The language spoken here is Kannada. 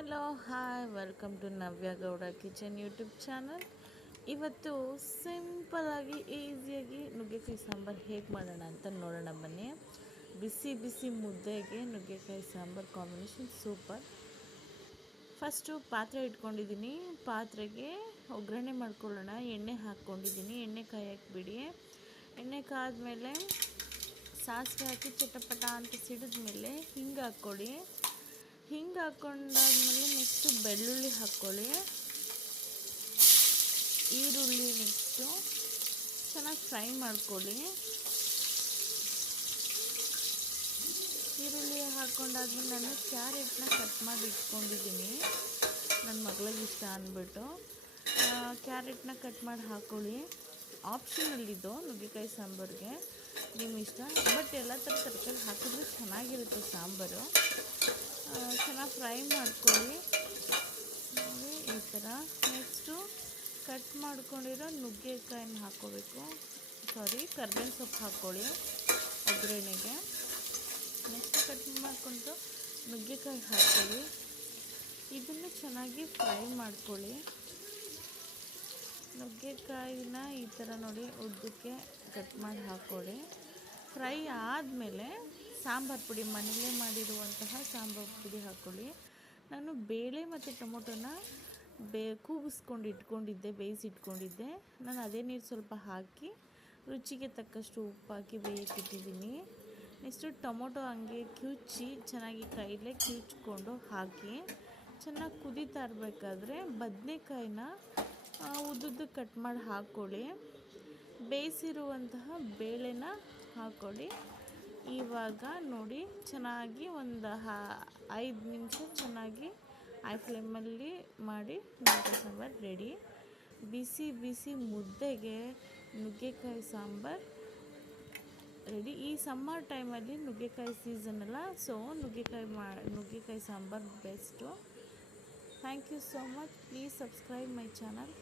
Hello hi welcome to Navya Gowda kitchen YouTube channel. ಇವತ್ತು ಸಿಂಪಲಾಗಿ ಈಸಿಯಾಗಿ ನುಗ್ಗೆಕಾಯಿ ಸಾಂಬಾರು ಹೇಗೆ ಮಾಡೋಣ ಅಂತ ನೋಡೋಣ ಬನ್ನಿ. ಬಿಸಿ ಬಿಸಿ ಮುದ್ದೆಗೆ ನುಗ್ಗೆಕಾಯಿ ಸಾಂಬಾರು ಕಾಂಬಿನೇಷನ್ ಸೂಪರ್. ಫಸ್ಟು ಪಾತ್ರೆ ಇಟ್ಕೊಂಡಿದ್ದೀನಿ. ಪಾತ್ರೆಗೆ ಒಗ್ಗರಣೆ ಮಾಡ್ಕೊಳ್ಳೋಣ. ಎಣ್ಣೆ ಹಾಕ್ಕೊಂಡಿದ್ದೀನಿ. ಎಣ್ಣೆ ಕಾಯಕ್ಕೆ ಬಿಡಿ. ಎಣ್ಣೆ ಕಾದ್ಮೇಲೆ ಸಾಸಿವೆ ಹಾಕಿ ಚಟಪಟ ಅಂತ ಸಿಡಿದ್ಮೇಲೆ ಹಿಂಗೆ ಹಾಕ್ಕೊಳ್ಳಿ. ಹಿಂಗೆ ಹಾಕ್ಕೊಂಡಾದ್ಮೇಲೆ ನೆಕ್ಸ್ಟು ಬೆಳ್ಳುಳ್ಳಿ ಹಾಕ್ಕೊಳ್ಳಿ. ಈರುಳ್ಳಿ ನೆಕ್ಸ್ಟು ಚೆನ್ನಾಗಿ ಫ್ರೈ ಮಾಡ್ಕೊಳ್ಳಿ. ಈರುಳ್ಳಿ ಹಾಕ್ಕೊಂಡಾದ್ಮೇಲೆ ನಾನು ಕ್ಯಾರೆಟ್ನ ಕಟ್ ಮಾಡಿ ಇಟ್ಕೊಂಡಿದ್ದೀನಿ. ನನ್ನ ಮಗಳಿಗೆ ಇಷ್ಟ ಅಂದ್ಬಿಟ್ಟು ಕ್ಯಾರೆಟ್ನ ಕಟ್ ಮಾಡಿ ಹಾಕ್ಕೊಳ್ಳಿ. ಆಪ್ಷನಲ್ಲಿದ್ದು ನುಗ್ಗೆಕಾಯಿ ಸಾಂಬಾರಿಗೆ ನಿಮ್ಮ ಇಷ್ಟ, ಬಟ್ ಎಲ್ಲ ಥರ ತರಕಾರಿ ಹಾಕಿದ್ರೆ ಚೆನ್ನಾಗಿರುತ್ತೆ ಸಾಂಬಾರು. ಚೆನ್ನಾಗಿ ಫ್ರೈ ಮಾಡ್ಕೊಳ್ಳಿ ನೋಡಿ ಈ ಥರ. ನೆಕ್ಸ್ಟು ಕಟ್ ಮಾಡ್ಕೊಂಡಿರೋ ನುಗ್ಗೆಕಾಯಿನ ಹಾಕ್ಕೋಬೇಕು. ಕರ್ಬೇವಿನ ಸೊಪ್ಪು ಹಾಕ್ಕೊಳ್ಳಿ ಒಗ್ಗರಣೆಗೆ. ನೆಕ್ಸ್ಟ್ ಕಟ್ ಮಾಡಿಕೊಂಡು ನುಗ್ಗೆಕಾಯಿ ಹಾಕ್ಕೊಳ್ಳಿ. ಇದನ್ನು ಚೆನ್ನಾಗಿ ಫ್ರೈ ಮಾಡ್ಕೊಳ್ಳಿ. ನುಗ್ಗೆಕಾಯಿನ ಈ ಥರ ನೋಡಿ ಉದ್ದಕ್ಕೆ ಕಟ್ ಮಾಡಿ ಹಾಕ್ಕೊಳ್ಳಿ. ಫ್ರೈ ಆದಮೇಲೆ ಸಾಂಬಾರು ಪುಡಿ, ಮನೇಲೇ ಮಾಡಿರುವಂತಹ ಸಾಂಬಾರು ಪುಡಿ ಹಾಕ್ಕೊಳ್ಳಿ. ನಾನು ಬೇಳೆ ಮತ್ತು ಟೊಮೊಟೊನ ಕೂಗಿಸ್ಕೊಂಡು ಇಟ್ಕೊಂಡಿದ್ದೆ, ಬೇಯಿಸಿಟ್ಕೊಂಡಿದ್ದೆ. ನಾನು ಅದೇ ನೀರು ಸ್ವಲ್ಪ ಹಾಕಿ ರುಚಿಗೆ ತಕ್ಕಷ್ಟು ಉಪ್ಪು ಹಾಕಿ ಬೇಯಕ್ಕಿಟ್ಟಿದ್ದೀನಿ. ನೆಕ್ಸ್ಟು ಟೊಮೊಟೊ ಹಂಗೆ ಕಿವುಚಿ ಚೆನ್ನಾಗಿ ಕೈಲೇ ಕಿವುಚ್ಕೊಂಡು ಹಾಕಿ ಚೆನ್ನಾಗಿ ಕುದೀತಾ ಇರಬೇಕಾದ್ರೆ ಬದನೆಕಾಯಿನ ಉದ್ದುದ್ದಕ್ಕೆ ಕಟ್ ಮಾಡಿ ಹಾಕ್ಕೊಳ್ಳಿ. ಬೇಯಿಸಿರುವಂತಹ ಬೇಳೆನ ಹಾಕ್ಕೊಳ್ಳಿ. ಇವಾಗ ನೋಡಿ ಚೆನ್ನಾಗಿ ಒಂದು 5 ನಿಮಿಷ ಚೆನ್ನಾಗಿ ಐ ಫ್ಲೇಮಲ್ಲಿ ಮಾಡಿ ನುಗ್ಗೆಕಾಯಿ ಸಾಂಬಾರು ರೆಡಿ. ಬಿಸಿ ಬಿಸಿ ಮುದ್ದೆಗೆ ನುಗ್ಗೆಕಾಯಿ ಸಾಂಬಾರು ರೆಡಿ. ಈ ಸಮ್ಮರ್ ಟೈಮಲ್ಲಿ ನುಗ್ಗೆಕಾಯಿ ಸೀಸನ್ ಅಲ್ಲ, ಸೊ ನುಗ್ಗೆಕಾಯಿ ಸಾಂಬಾರು best. Thank you so much. Please subscribe my channel.